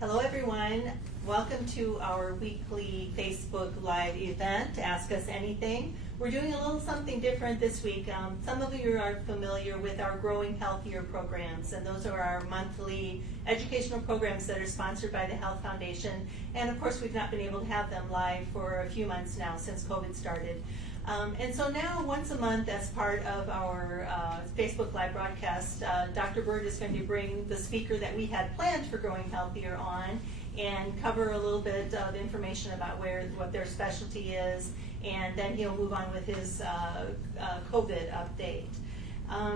Hello everyone, welcome to our weekly Facebook Live event, Ask Us Anything. We're doing a little something different this week. Some of you are familiar with our Growing Healthier programs, and those are our monthly educational programs that are sponsored by the Health Foundation. And of course, we've not been able to have them live for a few months now since COVID started. And so now, once a month, as part of our Facebook Live broadcast, Dr. Bird is going to bring the speaker that we had planned for Growing Healthier on and cover a little bit of information about what their specialty is, and then he'll move on with his COVID update.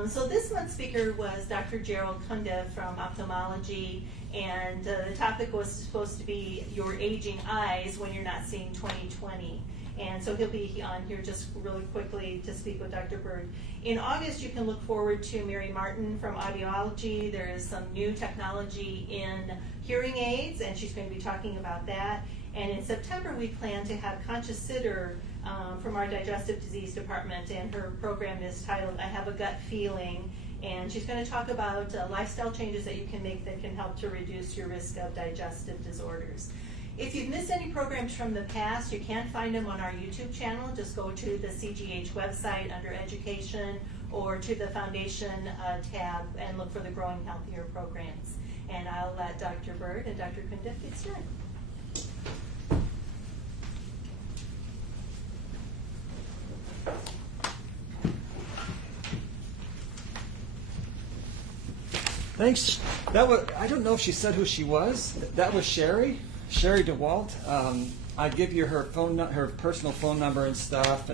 So this month's speaker was Dr. Jerald Cundiff from Ophthalmology, and the topic was supposed to be your aging eyes when you're not seeing 20/20. And so he'll be on here just really quickly to speak with Dr. Bird. In August, you can look forward to Mary Martin from Audiology. There is some new technology in hearing aids, and she's going to be talking about that. And in September, we plan to have Conscious Sitter from our digestive disease department, and her program is titled I Have a Gut Feeling. And she's going to talk about lifestyle changes that you can make that can help to reduce your risk of digestive disorders. If you've missed any programs from the past, you can find them on our YouTube channel. Just go to the CGH website under Education or to the Foundation tab and look for the Growing Healthier programs. And I'll let Dr. Bird and Dr. Cundiff get started. Thanks. I don't know if she said who she was. That was Sherry DeWalt. I give you her personal phone number and stuff.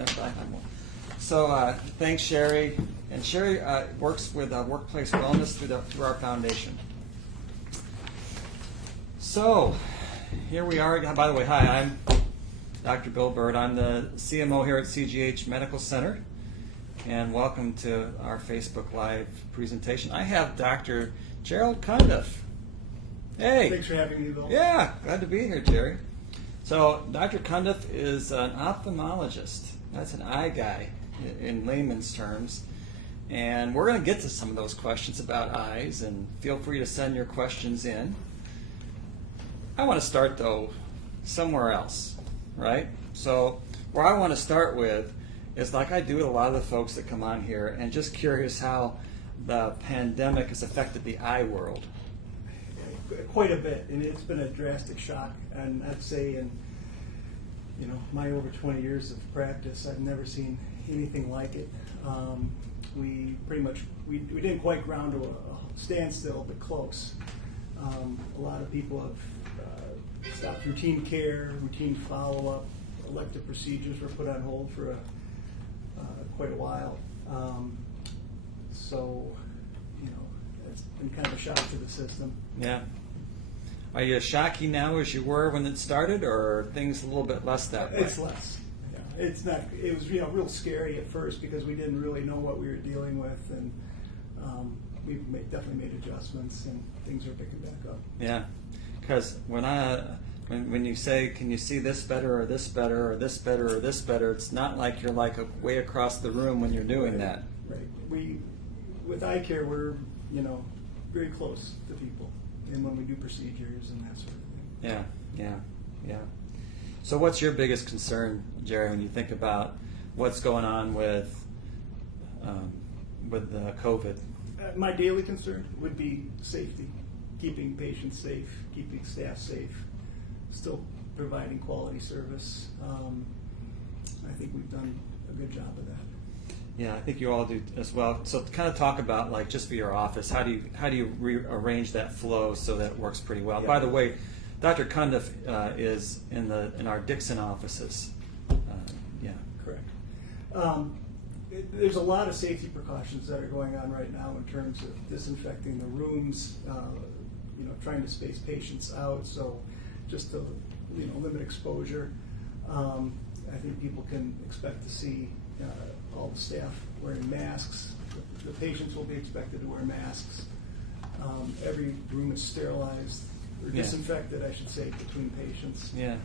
So thanks, Sherry. And Sherry works with workplace wellness through our foundation. So here we are. By the way, hi, I'm Dr. Bill Bird. I'm the CMO here at CGH Medical Center. And welcome to our Facebook Live presentation. I have Dr. Jerald Cundiff. Hey. Thanks for having me, Bill. Yeah, glad to be here, Jerry. So Dr. Cundiff is an ophthalmologist. That's an eye guy in layman's terms. And we're going to get to some of those questions about eyes, and feel free to send your questions in. I want to start, though, somewhere else, right? So where I want to start with is like I do with a lot of the folks that come on here, and just curious how the pandemic has affected the eye world. Quite a bit, and it's been a drastic shock. And I'd say in my over 20 years of practice, I've never seen anything like it. We didn't quite ground to a standstill, but close. A lot of people have stopped routine care, routine follow-up. Elective procedures were put on hold for quite a while. So it's been kind of a shock to the system. Yeah. Are you as shocky now as you were when it started, or are things a little bit less that way? It's less. Yeah. It's not. It was real scary at first because we didn't really know what we were dealing with, and we've definitely made adjustments, and things are picking back up. Yeah, because when you say, can you see this better or this better or this better or this better, it's not like you're like way across the room when you're doing that. Right. With eye care, we're very close to people, and when we do procedures and that sort of thing. Yeah. So what's your biggest concern, Jerry, when you think about what's going on with COVID? My daily concern would be safety, keeping patients safe, keeping staff safe, still providing quality service. I think we've done a good job of that. Yeah, I think you all do as well. So kind of talk about, like, just for your office, how do you rearrange that flow so that it works pretty well? Yeah. By the way, Dr. Cundiff is in our Dixon offices. Yeah, correct. There's a lot of safety precautions that are going on right now in terms of disinfecting the rooms, trying to space patients out, so just to limit exposure. I think people can expect to see all the staff wearing masks. The patients will be expected to wear masks. Every room is sterilized, or disinfected, I should say, between patients. Yeah.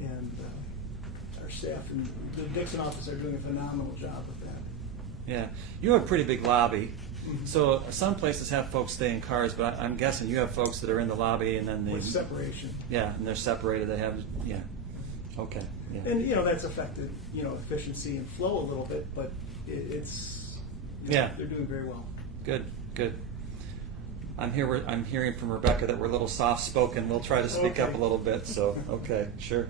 And our staff in the Dixon office are doing a phenomenal job with that. Yeah. You have a pretty big lobby. So some places have folks stay in cars, but I'm guessing you have folks that are in the lobby and then With separation. Yeah, and they're separated. They have, yeah. Okay. Yeah. And, that's affected, efficiency and flow a little bit, but it's, Yeah. they're doing very well. Good. I'm hearing from Rebecca that we're a little soft-spoken. We'll try to speak up a little bit. So, okay, sure.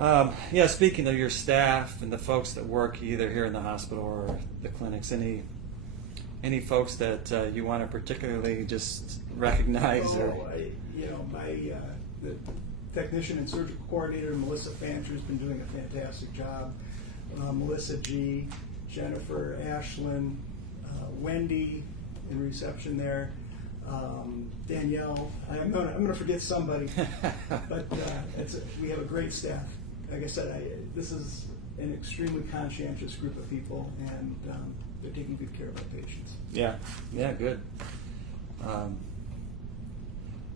Yeah, speaking of your staff and the folks that work either here in the hospital or the clinics, any folks that you want to particularly just recognize? The technician and surgical coordinator, Melissa Fancher, has been doing a fantastic job. Melissa G., Jennifer, Ashlyn, Wendy in reception there, Danielle. I'm going to forget somebody, but we have a great staff. Like I said, this is an extremely conscientious group of people, and they're taking good care of our patients. Yeah, good.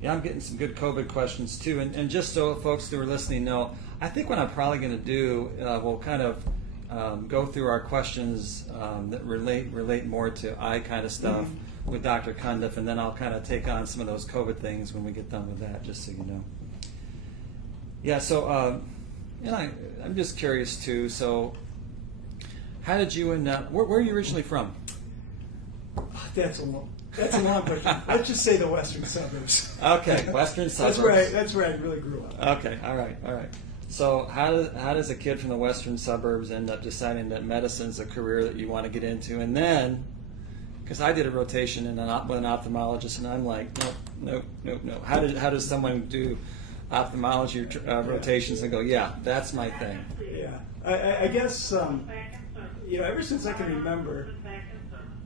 Yeah, I'm getting some good COVID questions too, and just so folks who are listening know, I think what I'm probably going to do, we'll kind of go through our questions that relate more to eye kind of stuff with Dr. Cundiff, and then I'll kind of take on some of those COVID things when we get done with that, just so you know. Yeah, so I'm just curious too. So, how did you end up? Where are you originally from? That's a long question. Let's just say the western suburbs. Okay, western suburbs. That's where I really grew up. Okay, all right. So how does a kid from the western suburbs end up deciding that medicine is a career that you want to get into? And then, because I did a rotation with an ophthalmologist, and I'm like, nope. How does someone do ophthalmology rotations and go, yeah, that's my thing? Yeah, I guess ever since I can remember,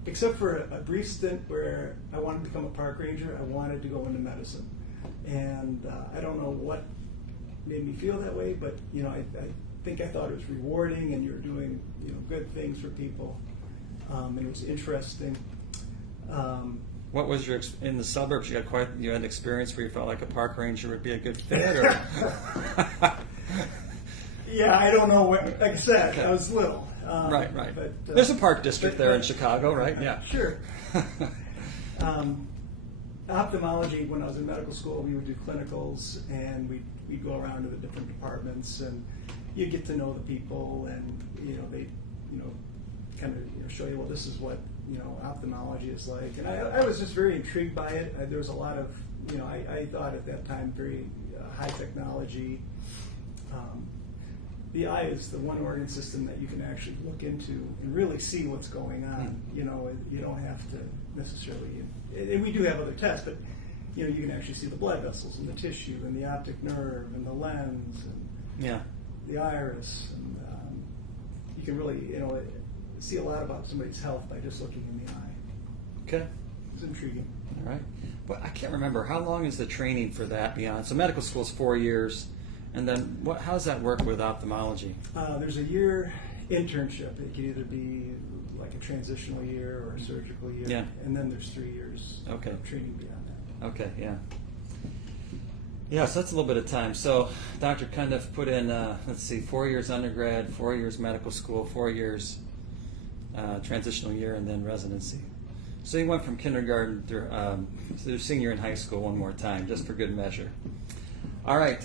except for a brief stint where I wanted to become a park ranger, I wanted to go into medicine, and I don't know what made me feel that way, but I think I thought it was rewarding, and you were doing good things for people, and it was interesting. What was your in the suburbs? You had experience where you felt like a park ranger would be a good fit, or? Yeah, I don't know what. Like I said, I was little. Right. But, there's a park district there in Chicago, right? Yeah. Sure. Ophthalmology, when I was in medical school, we would do clinicals, and we'd go around to the different departments, and you get to know the people, and they kind of show you, well, this is what ophthalmology is like, and I was just very intrigued by it. There was a lot of I thought at that time very high technology. The eye is the one organ system that you can actually look into and really see what's going on. You don't have to necessarily, and we do have other tests, but you can actually see the blood vessels and the tissue and the optic nerve and the lens and the iris, and you can really see a lot about somebody's health by just looking in the eye. Okay, it's intriguing. All right, but I can't remember how long is the training for that beyond. So medical school is 4 years. And then, how does that work with ophthalmology? There's a year internship. It can either be like a transitional year or a surgical year. Yeah. And then there's 3 years of training beyond that. Okay, yeah. Yeah, so that's a little bit of time. So Dr. Cundiff put in, 4 years undergrad, 4 years medical school, 4 years transitional year, and then residency. So he went from kindergarten through senior in high school one more time, just for good measure. All right.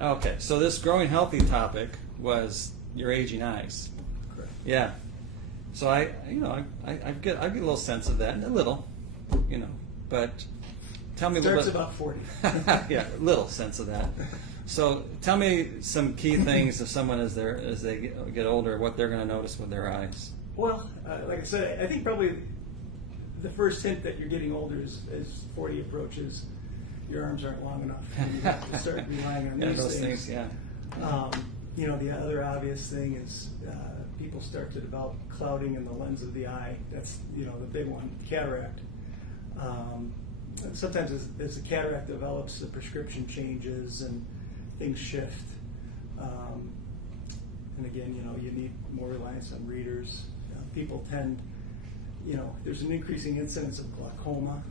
Okay, so this growing healthy topic was your aging eyes. Correct. Yeah. So I get a little sense of that, a little, but tell me a little bit. Starts about 40. Yeah, a little sense of that. So tell me some key things of someone as they get older, what they're going to notice with their eyes. Well, like I said, I think probably the first hint that you're getting older is as 40 approaches. Your arms aren't long enough. You have to start relying on these things. Yeah. The other obvious thing is people start to develop clouding in the lens of the eye. That's the big one, cataract. Sometimes as the cataract develops, the prescription changes and things shift. And again, you need more reliance on readers. People tend, there's an increasing incidence of glaucoma,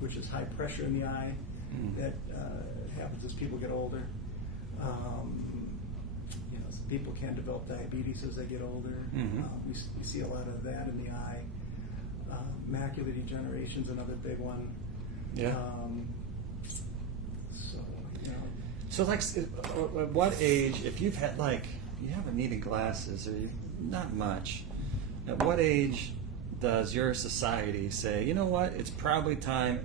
which is high pressure in the eye. That happens as people get older. people can develop diabetes as they get older. Mhm. We see a lot of that in the eye. Macular degeneration is another big one. Yeah. So, you know. So like, at what age, if you've had you haven't needed glasses or not much, at what age does your society say, you know what, it's probably time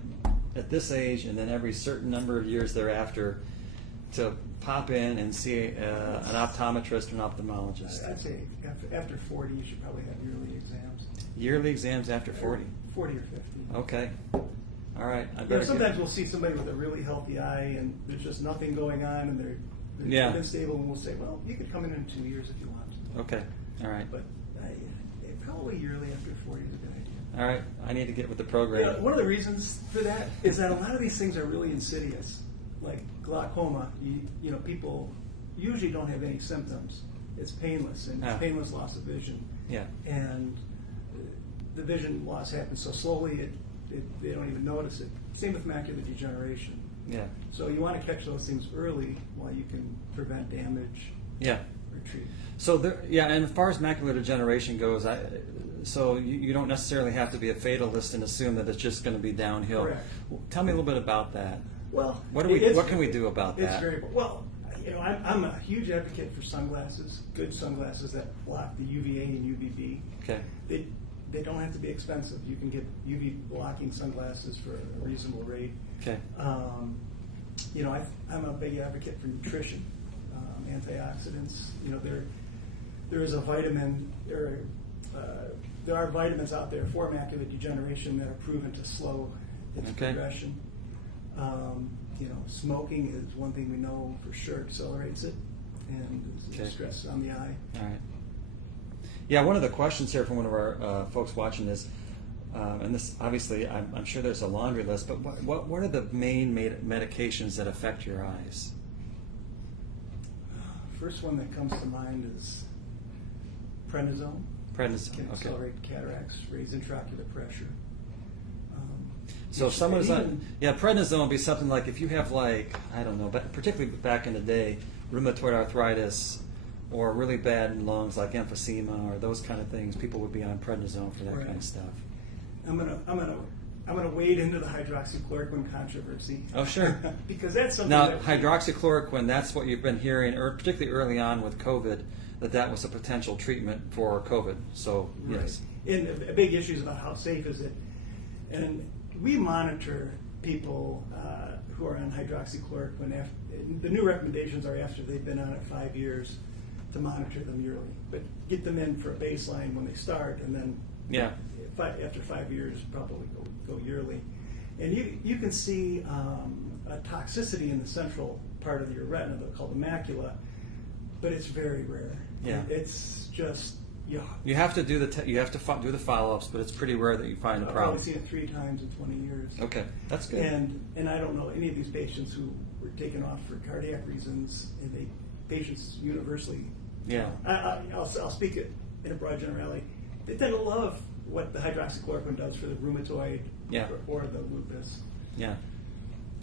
at this age and then every certain number of years thereafter to pop in and see an optometrist or an ophthalmologist? I'd say after 40, you should probably have yearly exams. Yearly exams after 40? 40 or 50. Okay. All right. I You know, better sometimes we'll see somebody with a really healthy eye and there's just nothing going on and they're Yeah. stable, and we'll say, well, you could come in 2 years if you want. Okay. All right. But probably yearly after 40 is a good idea. All right. I need to get with the program. You know, one of the reasons for that is that a lot of these things are really insidious. Like glaucoma, you know, people usually don't have any symptoms. It's painless, and it's painless loss of vision. Yeah. And the vision loss happens so slowly, they don't even notice it. Same with macular degeneration. Yeah. So you want to catch those things early while you can prevent damage Yeah. or treat. So and as far as macular degeneration goes, so you don't necessarily have to be a fatalist and assume that it's just going to be downhill. Correct. Tell me a little bit about that. Well, What can we do about It's that? very well. You know, I'm a huge advocate for sunglasses, good sunglasses that block the UVA and UVB. Okay. They don't have to be expensive. You can get UV blocking sunglasses for a reasonable rate. Okay. You know, I'm a big advocate for nutrition, antioxidants. You know, there is a vitamin. There are vitamins out there for macular degeneration that are proven to slow its progression. You know, smoking is one thing we know for sure accelerates it, and stress on the eye. All right. Yeah, one of the questions here from one of our folks watching this, and this obviously, I'm sure there's a laundry list, but what are the main medications that affect your eyes? First one that comes to mind is prednisone. Prednisone. Can Okay. accelerate cataracts, raise intraocular pressure. So if someone's on, prednisone would be something like if you have I don't know, but particularly back in the day, rheumatoid arthritis or really bad lungs like emphysema or those kind of things, people would be on prednisone for that kind of stuff. I'm gonna wade into the hydroxychloroquine controversy. Oh, sure. Because that's something Now, that hydroxychloroquine, that's what you've been hearing, or particularly early on with COVID, that was a potential treatment for COVID. So, yes. And a big issue is about how safe is it. And we monitor people who are on hydroxychloroquine. The new recommendations are after they've been on it 5 years to monitor them yearly. But get them in for a baseline when they start, and then after 5 years, probably go yearly. And you can see a toxicity in the central part of your retina called the macula, but it's very rare. Yeah. It's just You have to do do the follow-ups, but it's pretty rare that you find a I've problem. probably seen it 3 times in 20 years. Okay, that's good. And I don't know any of these patients who were taken off for cardiac reasons, and patients universally. Yeah. I'll speak it in a broad generality. They tend to love what the hydroxychloroquine does for the rheumatoid or the lupus. Yeah.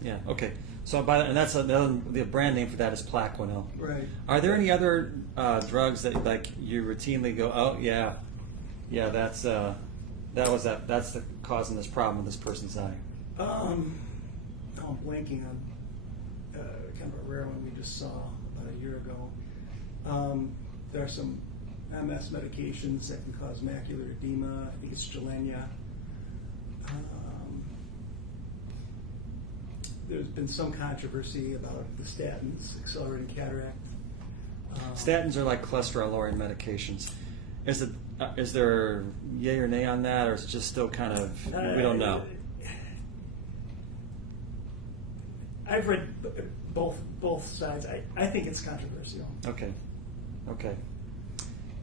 Yeah. Okay. So and that's the brand name for that is Plaquenil. Right. Are there any other drugs that you routinely go, oh yeah, that's the causing this problem with this person's eye? I'm blanking on kind of a rare one we just saw about a year ago. There are some MS medications that can cause macular edema. I think it's Gilenya. There's been some controversy about the statins accelerating cataract. Statins are like cholesterol-lowering medications. Is there yay or nay on that, or is it just still kind of we don't know? I've read both sides. I think it's controversial. Okay.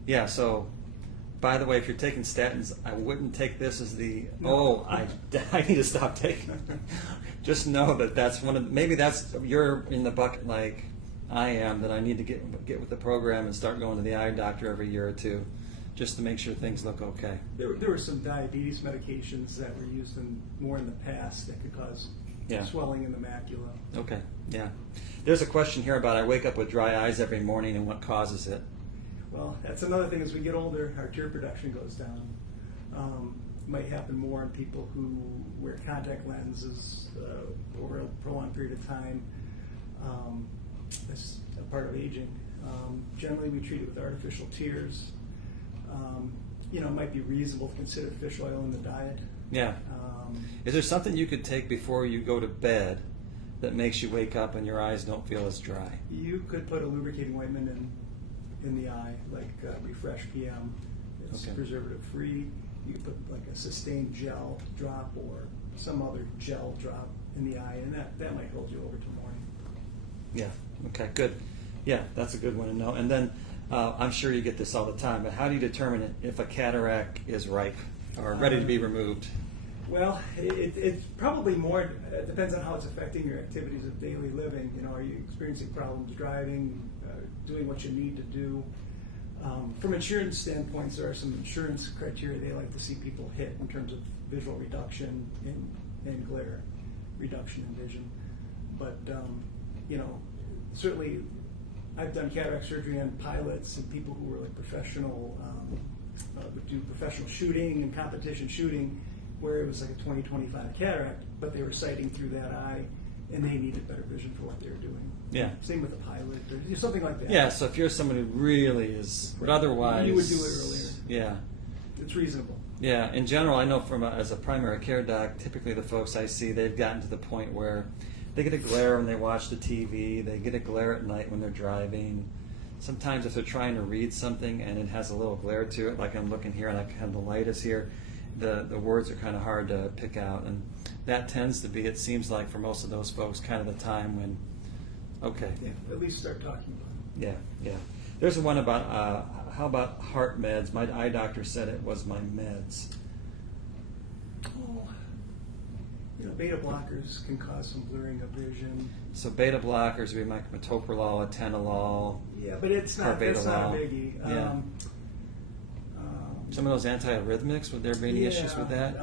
Yeah. So, by the way, if you're taking statins, I wouldn't take this as I need to stop taking them. Just know that that's maybe you're in the bucket like I am, that I need to get with the program and start going to the eye doctor every year or two, just to make sure things look okay. There were some diabetes medications that were used more in the past that could cause Yeah. swelling in the macula. Okay, yeah. There's a question here about I wake up with dry eyes every morning and what causes it. Well, that's another thing. As we get older, our tear production goes down. Might happen more in people who wear contact lenses over a prolonged period of time. That's a part of aging. Generally, we treat it with artificial tears. It might be reasonable to consider fish oil in the diet. Yeah. Is there something you could take before you go to bed that makes you wake up and your eyes don't feel as dry? You could put a lubricating ointment in the eye, like Refresh PM. It's Okay. preservative free. You could put like a sustained gel drop or some other gel drop in the eye, and that might hold you over till morning. Yeah. Okay, good. Yeah, that's a good one to know. And then I'm sure you get this all the time, but how do you determine if a cataract is ripe or ready to be removed? Well, it's probably more, it depends on how it's affecting your activities of daily living. Are you experiencing problems driving, doing what you need to do? From insurance standpoints, there are some insurance criteria they like to see people hit in terms of visual reduction in glare, reduction in vision. But, certainly I've done cataract surgery on pilots and people who were like professional, would do professional shooting and competition shooting, where it was like a 20/25 cataract, but they were sighting through that eye, and they needed better vision for what they were doing. Yeah. Same with a pilot, or something like that. Yeah, so if you're someone who really is, but otherwise... You would do it earlier. Yeah. It's reasonable. Yeah, in general, I know as a primary care doc, typically the folks I see, they've gotten to the point where they get a glare when they watch the TV, they get a glare at night when they're driving. Sometimes if they're trying to read something and it has a little glare to it, like I'm looking here and I have the light is here, the words are kind of hard to pick out. And that tends to be, it seems like for most of those folks, kind of the time when, okay. Yeah, at least start talking about it. Yeah. There's one about, how about heart meds? My eye doctor said it was my meds. Oh, beta blockers can cause some blurring of vision. So beta blockers would be like metoprolol, atenolol. Yeah, but that's not a Carvedilol. biggie. Yeah. Some of those antiarrhythmics, would there be any issues with that?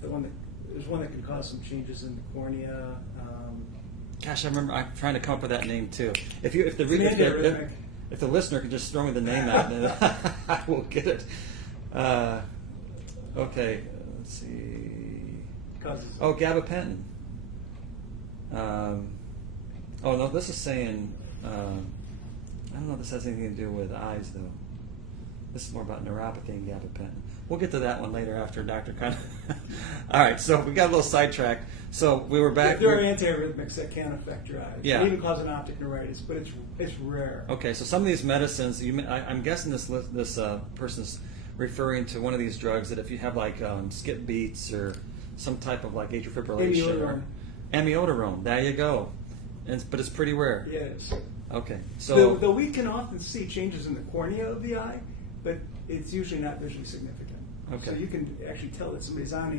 There's one that can cause some changes in the cornea. Gosh, I remember. I'm trying to come up with that name too. If the It's an antiarrhythmic. if the listener could just throw me the name out, then I will get it. Okay, let's see. Causes. Oh, gabapentin. Oh no, this is saying. I don't know if this has anything to do with eyes though. This is more about neuropathy and gabapentin. We'll get to that one later after Dr. Cundiff. All right, so we got a little sidetracked. So we were back. There are antiarrhythmics that can affect your eyes. Yeah. They even cause an optic neuritis, but it's rare. Okay, so some of these medicines, I'm guessing this person's referring to one of these drugs that if you have like skip beats or some type of like atrial fibrillation. Amiodarone. Amiodarone, there you go. But it's pretty rare. Yeah, it is. Okay, so Though we can often see changes in the cornea of the eye, but it's usually not visually significant. Okay. So you can actually tell that somebody's on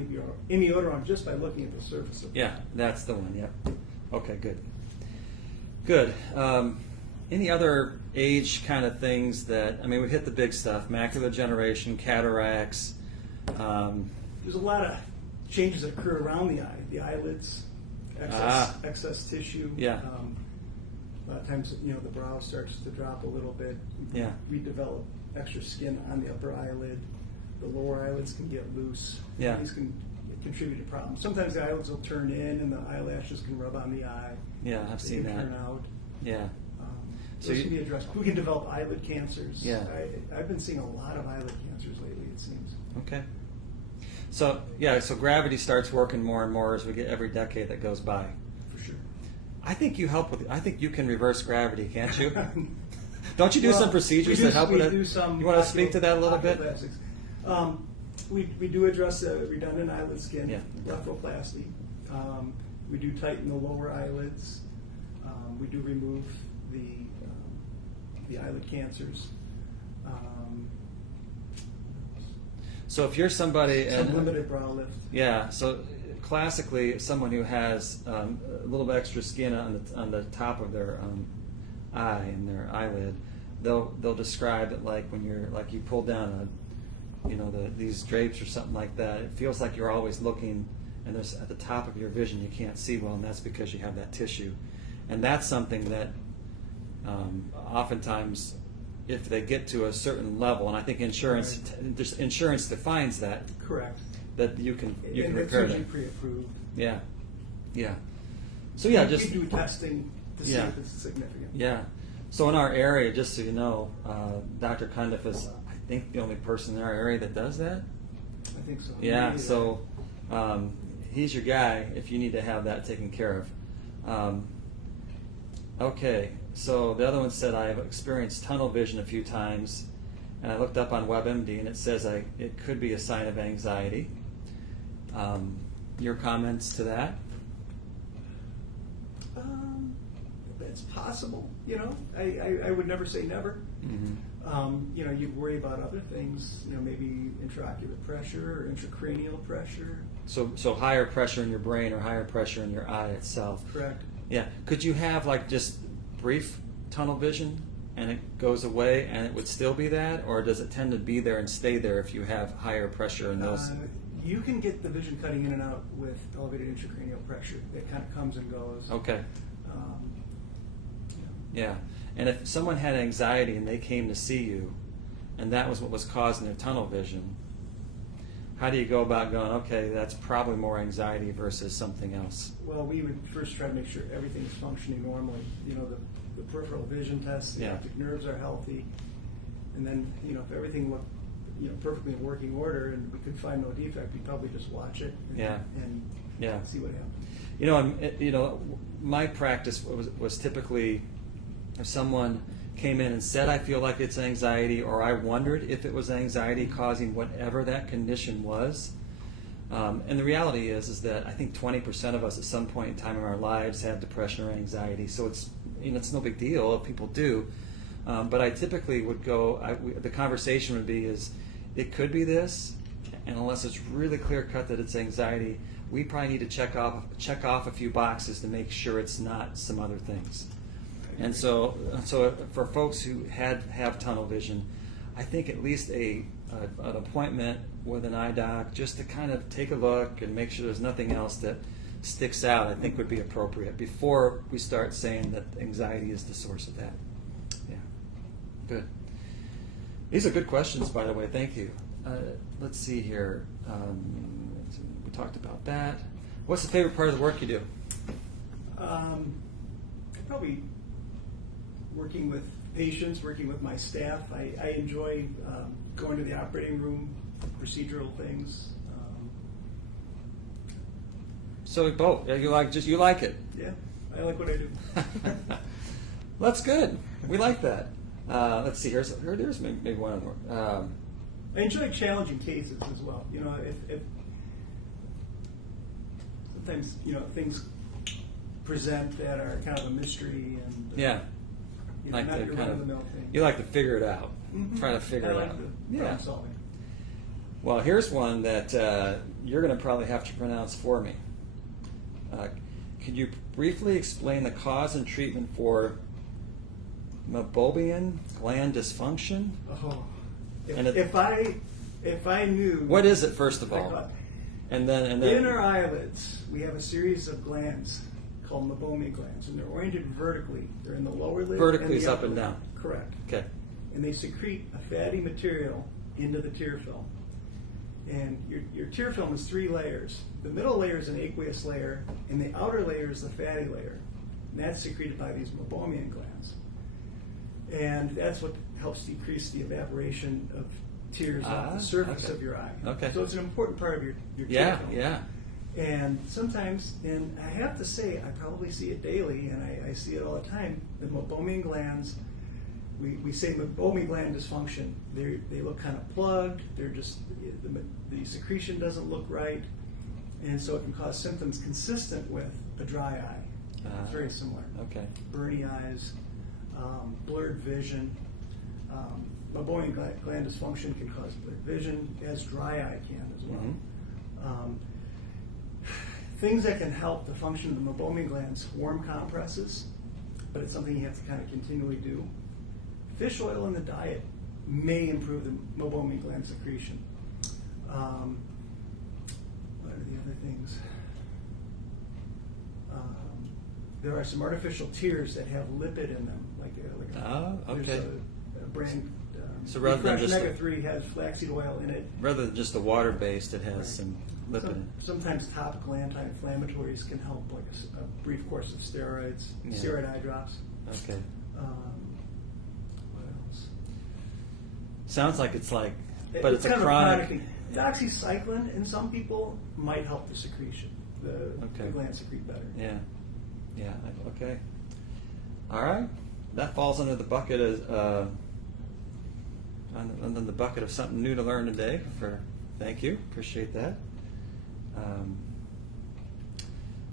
amiodarone just by looking at the surface of it. yeah, that's the one. Yep. Okay, good. Any other age kind of things that we hit the big stuff: macular degeneration, cataracts. There's a lot of changes that occur around the eye, the eyelids, excess tissue. Yeah. A lot of times, the brow starts to drop a little bit. Yeah. We develop extra skin on the upper eyelid. The lower eyelids can get loose. Yeah. These can contribute to problems. Sometimes the eyelids will turn in and the eyelashes can rub on the eye. Yeah, I've They seen can that. turn out. Yeah. So Those you- can be addressed. We can develop eyelid cancers. Yeah. I've been seeing a lot of eyelid cancers lately, it seems. Okay. So gravity starts working more and more as we get every decade that goes by. For sure. I think you can reverse gravity, can't you? Don't you do Well, some procedures we do- that help we with it? do some You want to speak to that a little bit? oculoplastics. We do address redundant eyelid skin, Yeah. blepharoplasty. We do tighten the lower eyelids. We do remove the eyelid cancers. So if you're somebody Some limited brow lift. yeah, so classically, someone who has a little bit extra skin on the top of their eye and their eyelid, they'll describe it like when you pull down these drapes or something like that. It feels like you're always looking and there's at the top of your vision you can't see well, and that's because you have that tissue. And that's something that oftentimes, if they get to a certain level, and I think insurance defines that, Correct. that you can And repair it's usually that. pre-approved. Yeah, yeah. So yeah, just we do testing to see Yeah. if it's significant. yeah. So in our area, just so you know, Dr. Cundiff is, I think, the only person in our area that does that. I think so. Yeah. Maybe So he's your guy if you need to have that taken care of. Okay. So the other one said, I've experienced tunnel vision a few times, and I looked up on WebMD, and it says it could be a sign of anxiety. Your comments to that? It's possible, you know. I would never say never. Mm-hmm. You know, you worry about other things, you know, maybe intraocular pressure or intracranial pressure. So higher pressure in your brain or higher pressure in your eye itself. Correct. Yeah. Could you have like just brief tunnel vision and it goes away and it would still be that, or does it tend to be there and stay there if you have higher pressure in those? You can get the vision cutting in and out with elevated intracranial pressure. It kind of comes and goes. Okay. Yeah. Yeah. And if someone had anxiety and they came to see you, and that was what was causing their tunnel vision, how do you go about going, okay, that's probably more anxiety versus something else? Well, we would first try to make sure everything is functioning normally. You know, the peripheral vision tests, the Yeah. optic nerves are healthy, and then, you know, if everything looked, you know, perfectly in working order and we could find no defect, we'd probably just watch it and, Yeah. and Yeah. see what happens. You know, my practice was typically if someone came in and said, I feel like it's anxiety, or I wondered if it was anxiety causing whatever that condition was. And the reality is that I think 20% of us at some point in time in our lives have depression or anxiety. So it's no big deal if people do. But I typically would go, the conversation would be it could be this, and unless it's really clear cut that it's anxiety, we probably need to check off a few boxes to make sure it's not some other things. And so for folks who have tunnel vision, I think at least an appointment with an eye doc just to kind of take a look and make sure there's nothing else that sticks out, I think would be appropriate before we start saying that anxiety is the source of that. Yeah, good. These are good questions, by the way. Thank you. Let's see here. We talked about that. What's the favorite part of the work you do? Probably working with patients, working with my staff. I enjoy going to the operating room, procedural things. So both. You like it. Yeah, I like what I do. That's good. We like that. Let's see. There's maybe one more. I enjoy challenging cases as well. You know, if sometimes, you know, things present that are kind of a mystery and Yeah. you know, Like not to your kind of, run-of-the-mill thing. you like to figure it out. Mhm. Try to figure I it like out. the Yeah. problem solving. Well, here's one that you're going to probably have to pronounce for me. Could you briefly explain the cause and treatment for meibomian gland dysfunction? Oh, And if I knew What is it, first of I all? thought- And then in our eyelids, we have a series of glands called meibomian glands, and they're oriented vertically. They're in the lower lid. Vertically and is the up upper and lid. down. Correct. Okay. And they secrete a fatty material into the tear film. And your tear film is 3 layers. The middle layer is an aqueous layer, and the outer layer is the fatty layer. And that's secreted by these meibomian glands. And that's what helps decrease the evaporation of tears off the surface okay. of your eye. Okay. So it's an important part of your tear Yeah, film. yeah. And sometimes, and I have to say, I probably see it daily, and I see it all the time, the meibomian glands, we say meibomian gland dysfunction. They look kind of plugged, they're just, the secretion doesn't look right, and so it can cause symptoms consistent with a dry eye. It's very similar. Okay. Burny eyes, blurred vision. Meibomian gland dysfunction can cause blurred vision, as dry eye can as well. Mm-hmm. Things that can help the function of the meibomian glands, warm compresses, but it's something you have to kind of continually do. Fish oil in the diet may improve the meibomian gland secretion. What are the other things? there are some artificial tears that have lipid in them, Okay. there's a brand. So rather than just omega-3 has flaxseed oil in it. Rather than just the water-based, it has some lipid in it. Sometimes topical anti-inflammatories can help, like a brief course of steroids, Yeah. steroid eye drops. Okay. What else? Sounds like it's like, but it's a kind of chronic. thing. Doxycycline in some people might help the secretion. The Okay. glands secrete better. Yeah. Yeah. Okay. All right. That falls under the bucket of under the bucket of something new to learn today. Thank you. Appreciate that.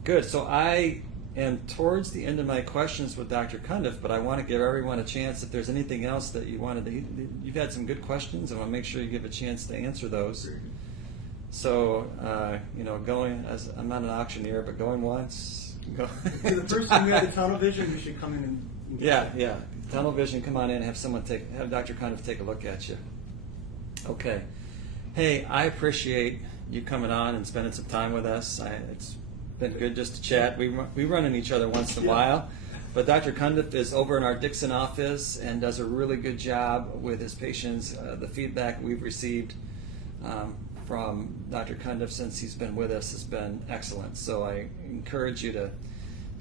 Good. So I am towards the end of my questions with Dr. Cundiff, but I want to give everyone a chance. If there's anything else that you wanted to, you've had some good questions. I want to make sure you give a chance to answer those. So, going as I'm not an auctioneer, but going once. Go. The first time you had the tunnel vision, you should come in and Yeah. Tunnel vision. Come on in. Have Dr. Cundiff take a look at you. Okay. Hey, I appreciate you coming on and spending some time with us. It's been good just to chat. We run into each other once in a while, but Dr. Cundiff is over in our Dixon office and does a really good job with his patients. The feedback we've received from Dr. Cundiff since he's been with us has been excellent. So I encourage you to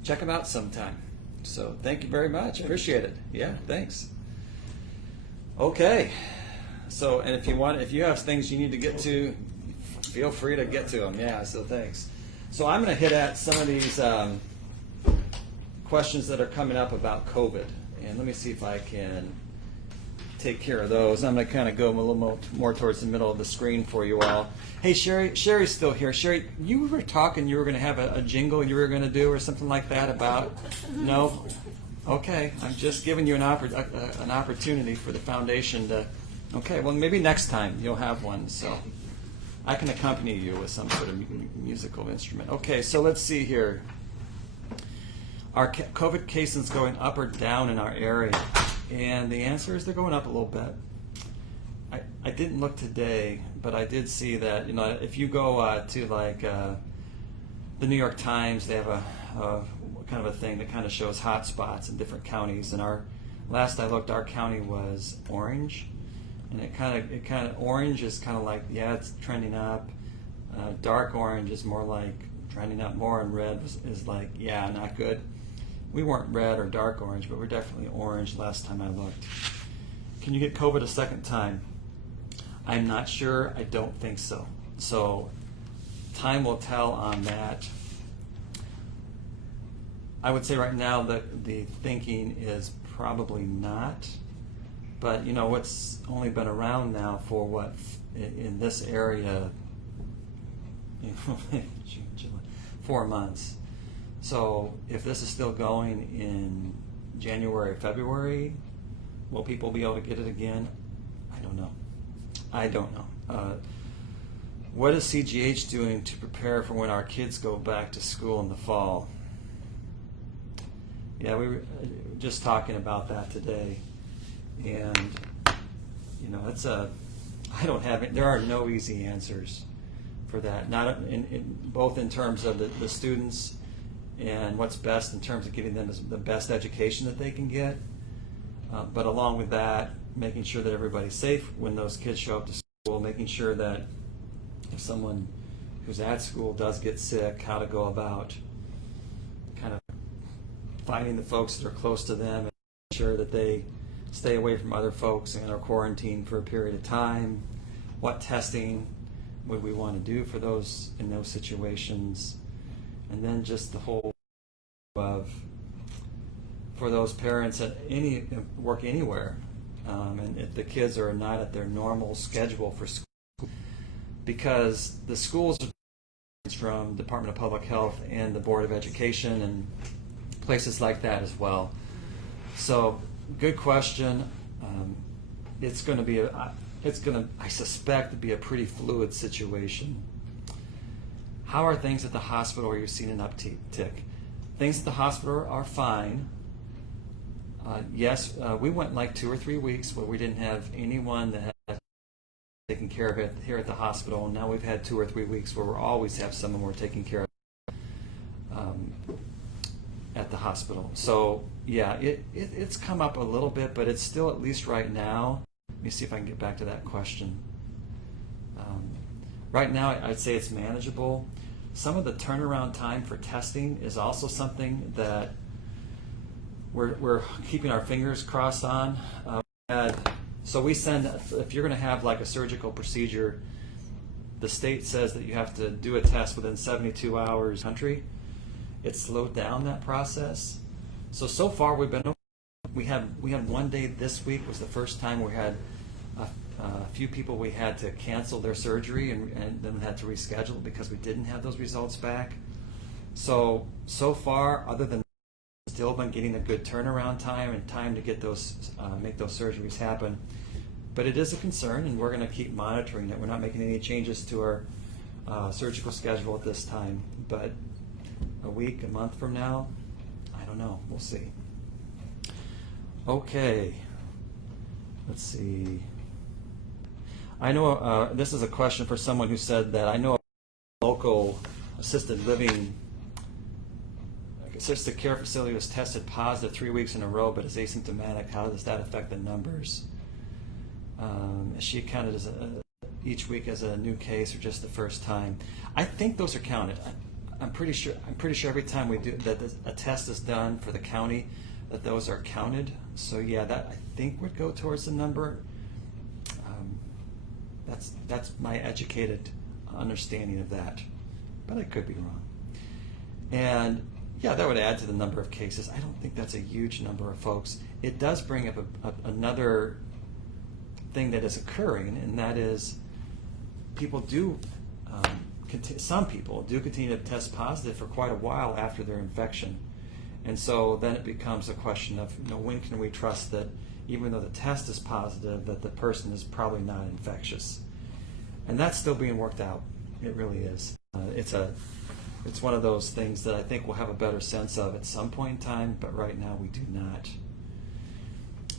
check him out sometime. So thank you very much. Appreciate it. Yeah, thanks. Okay. So, and if you have things you need to get to, feel free to get to them. Yeah, so thanks. So I'm going to hit at some of these questions that are coming up about COVID. And let me see if I can take care of those. I'm going to kind of go a little more towards the middle of the screen for you all. Hey, Sherry's still here. Sherry, you were talking you were going to have a jingle you were going to do or something like that about, no? Okay, I'm just giving you an opportunity for the foundation to, okay, well maybe next time you'll have one, so I can accompany you with some sort of musical instrument. Okay, so let's see here. Are COVID cases going up or down in our area? And the answer is they're going up a little bit. I didn't look today, but I did see that, if you go to like the New York Times, they have a kind of a thing that kind of shows hot spots in different counties. And last I looked, our county was orange. And it kind of orange is kind of like, yeah, it's trending up. Dark orange is more like trending up more, and red is like, yeah, not good. We weren't red or dark orange, but we're definitely orange last time I looked. Can you get COVID a second time? I'm not sure. I don't think so. So time will tell on that. I would say right now that the thinking is probably not. But what's only been around now for what in this area, 4 months. So if this is still going in January or February, will people be able to get it again? I don't know. What is CGH doing to prepare for when our kids go back to school in the fall? Yeah, we were just talking about that today. And, I don't have it. There are no easy answers for that. Not both in terms of the students and what's best in terms of giving them the best education that they can get. But along with that, making sure that everybody's safe when those kids show up to school, making sure that if someone who's at school does get sick, how to go about kind of finding the folks that are close to them and making sure that they stay away from other folks and are quarantined for a period of time. What testing would we want to do for those in those situations? And then just the whole of for those parents that work anywhere, and if the kids are not at their normal schedule for school, because the schools are from Department of Public Health and the Board of Education and places like that as well. So, good question. It's going to be I suspect, to be a pretty fluid situation. How are things at the hospital where you've seen an uptick? Things at the hospital are fine. Yes, we went like 2 or 3 weeks where we didn't have anyone that had taken care of it here at the hospital, and now we've had 2 or 3 weeks where we always have someone we're taking care of at the hospital. hospital. So yeah, it's come up a little bit, but it's still, at least right now. Let me see if I can get back to that question. Right now, I'd say it's manageable. Some of the turnaround time for testing is also something that we're keeping our fingers crossed on. So we send, if you're going to have like a surgical procedure, the state says that you have to do a test within 72 hours. Country, it slowed down that process. So far we had one day this week was the first time we had a few people we had to cancel their surgery and then had to reschedule because we didn't have those results back. So far, other than still been getting a good turnaround time and time to get those make those surgeries happen. But it is a concern, and we're going to keep monitoring it. We're not making any changes to our surgical schedule at this time. But a week, a month from now, I don't know. We'll see. Okay. Let's see. I know this is a question for someone who said that I know a local assisted living assisted care facility was tested positive 3 weeks in a row, but is asymptomatic. How does that affect the numbers? Is she counted as each week as a new case or just the first time? I think those are counted. I'm pretty sure every time we do that a test is done for the county, that those are counted. So yeah, that I think would go towards the number. That's my educated understanding of that, but I could be wrong. And yeah, that would add to the number of cases. I don't think that's a huge number of folks. It does bring up another thing that is occurring, and that is people do, some people do continue to test positive for quite a while after their infection. And so then it becomes a question of, when can we trust that even though the test is positive, that the person is probably not infectious? And that's still being worked out. It really is. It's one of those things that I think we'll have a better sense of at some point in time, but right now we do not.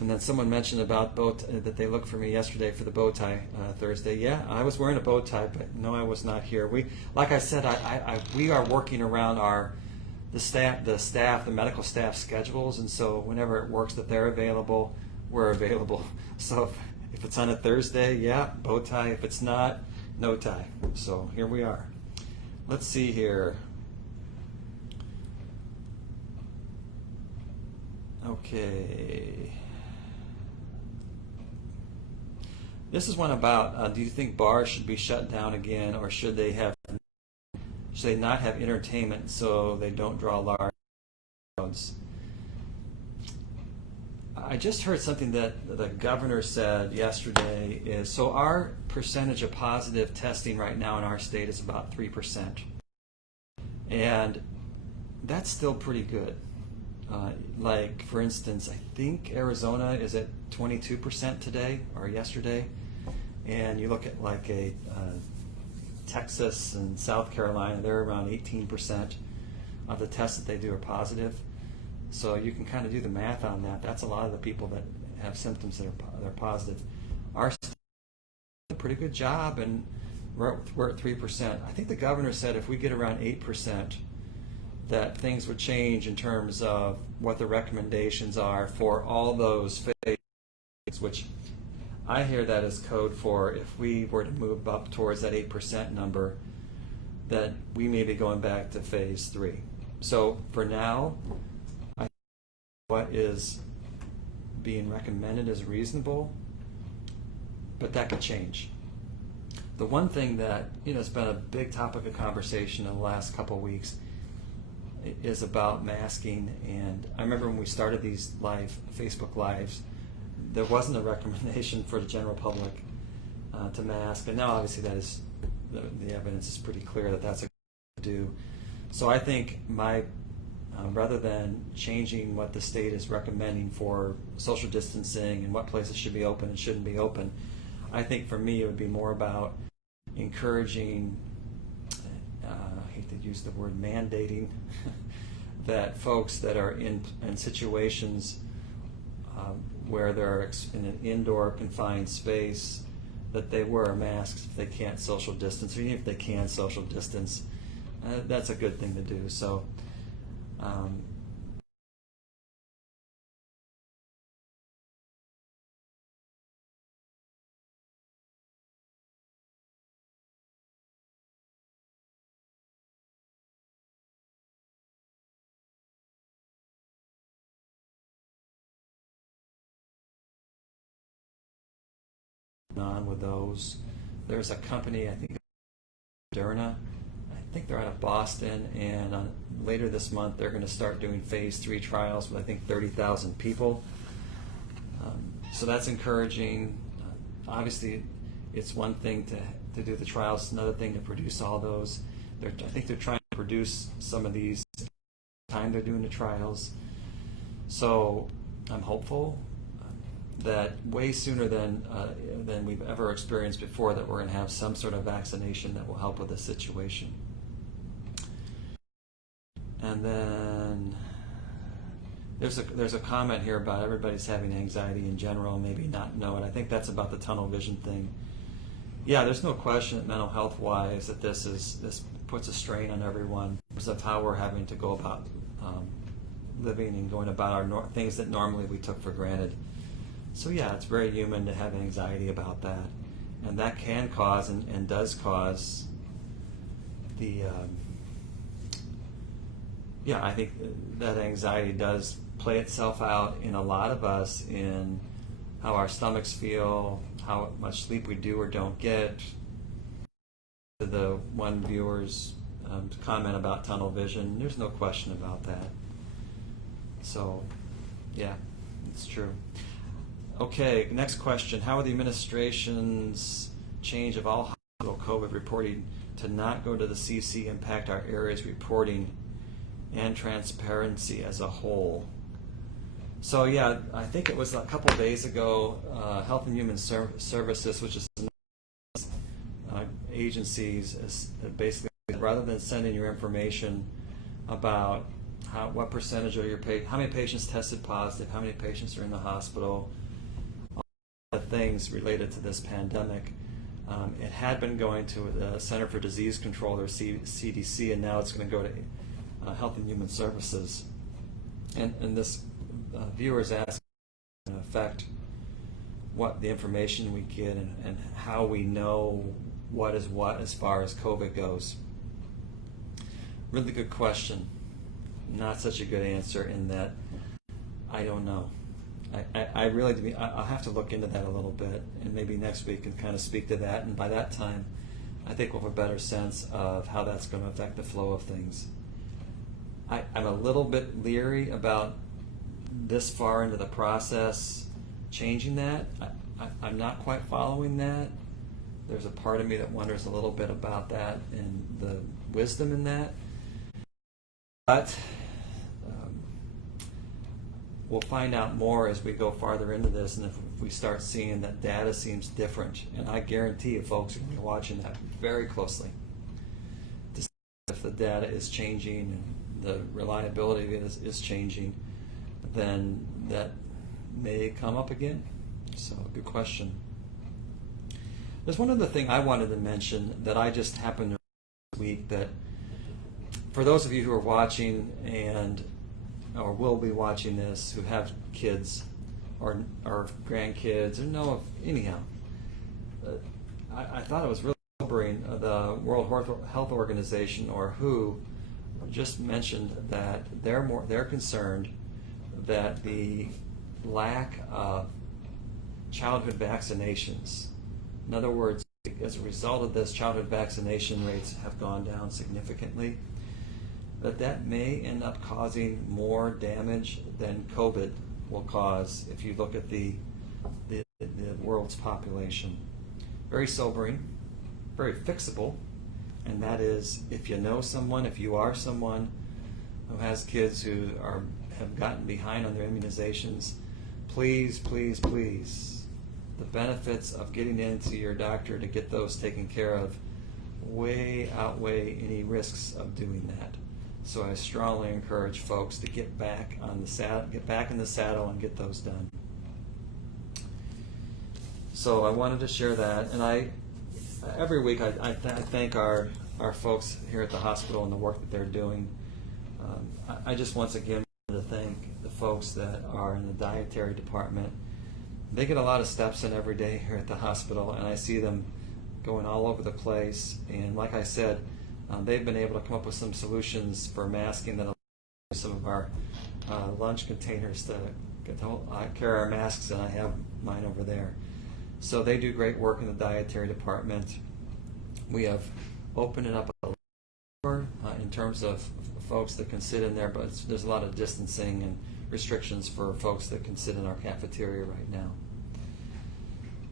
And then someone mentioned about that they looked for me yesterday for the bow tie Thursday. Yeah, I was wearing a bow tie, but no, I was not here. Like I said, we are working around the medical staff schedules, and so whenever it works that they're available, we're available. So if it's on a Thursday, yeah, bow tie. If it's not, no tie. So here we are. Let's see here. Okay. This is one about, do you think bars should be shut down again, or should they not have entertainment so they don't draw large crowds? I just heard something that the governor said yesterday is, so our percentage of positive testing right now in our state is about 3%. And that's still pretty good. Like, for instance, I think Arizona is at 22% today or yesterday. And you look at like Texas and South Carolina, they're around 18% of the tests that they do are positive. So you can kind of do the math on that. That's a lot of the people that have symptoms that are positive. Our state did a pretty good job, and we're at 3%. I think the governor said if we get around 8%, that things would change in terms of what the recommendations are for all those phases, which I hear that as code for if we were to move up towards that 8% number, that we may be going back to phase 3. So for now, I think what is being recommended is reasonable, but that could change. The one thing that has been a big topic of conversation in the last couple of weeks is about masking. And I remember when we started these Facebook Lives, there wasn't a recommendation for the general public to mask, and now obviously that is the evidence is pretty clear that that's a good thing to do. So I think rather than changing what the state is recommending for social distancing and what places should be open and shouldn't be open, I think for me it would be more about encouraging, I hate to use the word mandating, that folks that are in situations where they're in an indoor confined space, that they wear masks if they can't social distance, or even if they can social distance. That's a good thing to do. So on with those. There's a company, I think, Moderna. I think they're out of Boston, and later this month they're going to start doing phase 3 trials with, I think, 30,000 people. So that's encouraging. Obviously, it's one thing to do the trials, it's another thing to produce all those. I think they're trying to produce some of these time they're doing the trials. So I'm hopeful that way sooner than we've ever experienced before, that we're going to have some sort of vaccination that will help with the situation. And then there's a comment here about everybody's having anxiety in general, maybe not know it. I think that's about the tunnel vision thing. Yeah, there's no question that mental health wise that this puts a strain on everyone because of how we're having to go about living and going about our things that normally we took for granted. So yeah, it's very human to have anxiety about that, and that can cause and does cause the I think that anxiety does play itself out in a lot of us in how our stomachs feel, how much sleep we do or don't get. The one viewer's comment about tunnel vision, there's no question about that. So, yeah, it's true. Okay, next question. How will the administration's change of all hospital COVID reporting to not go to the CC impact our area's reporting and transparency as a whole? So yeah, I think it was a couple of days ago, Health and Human Services, which is agencies, basically, rather than sending your information about what percentage of your how many patients tested positive, how many patients are in the hospital, all the things related to this pandemic, it had been going to the Center for Disease Control, or CDC, and now it's going to go to Health and Human Services. And this viewers ask, in effect, what the information we get and how we know what is what as far as COVID goes. Really good question. Not such a good answer in that I don't know. I really, I'll have to look into that a little bit, and maybe next week can kind of speak to that, and by that time I think we'll have a better sense of how that's going to affect the flow of things. I'm a little bit leery about this far into the process changing that. I'm not quite following that. There's a part of me that wonders a little bit about that and the wisdom in that. But we'll find out more as we go farther into this, and if we start seeing that data seems different. And I guarantee you folks are going to be watching that very closely to see if the data is changing and the reliability of it is changing, then that may come up again. So, good question. There's one other thing I wanted to mention that I just happened to this week, that for those of you who are watching or will be watching this, who have kids or grandkids or know of, anyhow, I thought it was really sobering. The World Health Organization, or WHO, just mentioned that they're concerned that the lack of childhood vaccinations, in other words, as a result of this, childhood vaccination rates have gone down significantly, that may end up causing more damage than COVID will cause if you look at the world's population. Very sobering, very fixable, and that is, if you know someone, if you are someone who has kids who have gotten behind on their immunizations, please, please, please, the benefits of getting into your doctor to get those taken care of way outweigh any risks of doing that. So I strongly encourage folks to get back in the saddle and get those done. So I wanted to share that, and every week I thank our folks here at the hospital and the work that they're doing. I just once again want to thank the folks that are in the dietary department. They get a lot of steps in every day here at the hospital, and I see them going all over the place. And like I said, they've been able to come up with some solutions for masking that allow some of our lunch containers to carry our masks, and I have mine over there. So they do great work in the dietary department. We have opened it up a little more in terms of folks that can sit in there, but there's a lot of distancing and restrictions for folks that can sit in our cafeteria right now.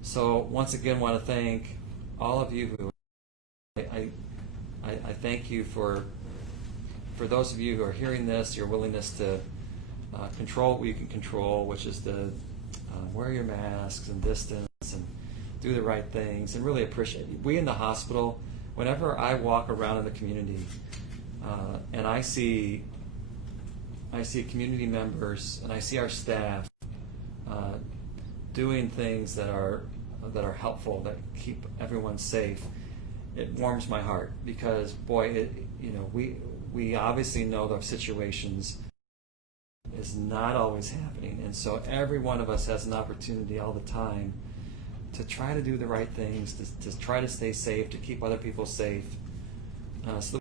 So once again, want to thank all of you who I thank you for those of you who are hearing this, your willingness to control what you can control, which is to wear your masks and distance and do the right things, and really appreciate it. We in the hospital, whenever I walk around in the community and I see community members and I see our staff doing things that are helpful, that keep everyone safe, it warms my heart, because boy, we obviously know the situations is not always happening, and so every one of us has an opportunity all the time to try to do the right things, to try to stay safe, to keep other people safe, so